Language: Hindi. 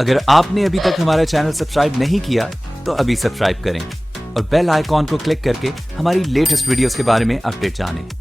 अगर आपने अभी तक हमारा चैनल सब्सक्राइब नहीं किया तो अभी सब्सक्राइब करें और बेल आइकॉन को क्लिक करके हमारी लेटेस्ट वीडियोस के बारे में अपडेट जानें।